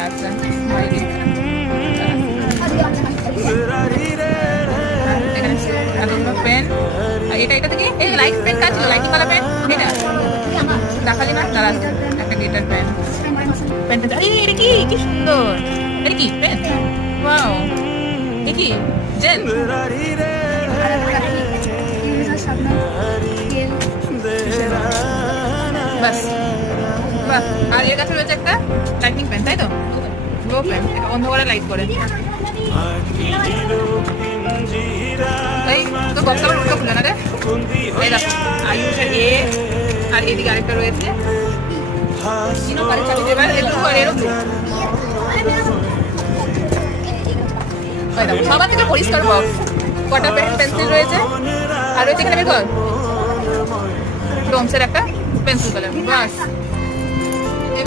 আচ্ছা পেন এটা থেকে এই লাইট পেন কাজ ছিল লাইটিং वाला পেন এটা দেখালি না তারা একটা গ্লিটার পেন পেনটা এটা কি সুন্দর এটা কি পেন ওয়াও এটা কি জেল বাস বাহ আর এর কাছে রয়েছে একটা লাইটিং পেন তাই তো গ্লো পেন এটা অন্ধ করে লাইট করে এই তো বক্স আবার উল্টো খুলে না রে এই দেখো আয়ুষের এ আর এদিকে আরেকটা রয়েছে কিনো পারে চাবি দেবার এরকম করে এরকম সবার থেকে পরিষ্কার বক্স কটা পেন্সিল রয়েছে আর রয়েছে এখানে বের কর ডোমসের একটা পেন্সিল কালার বাস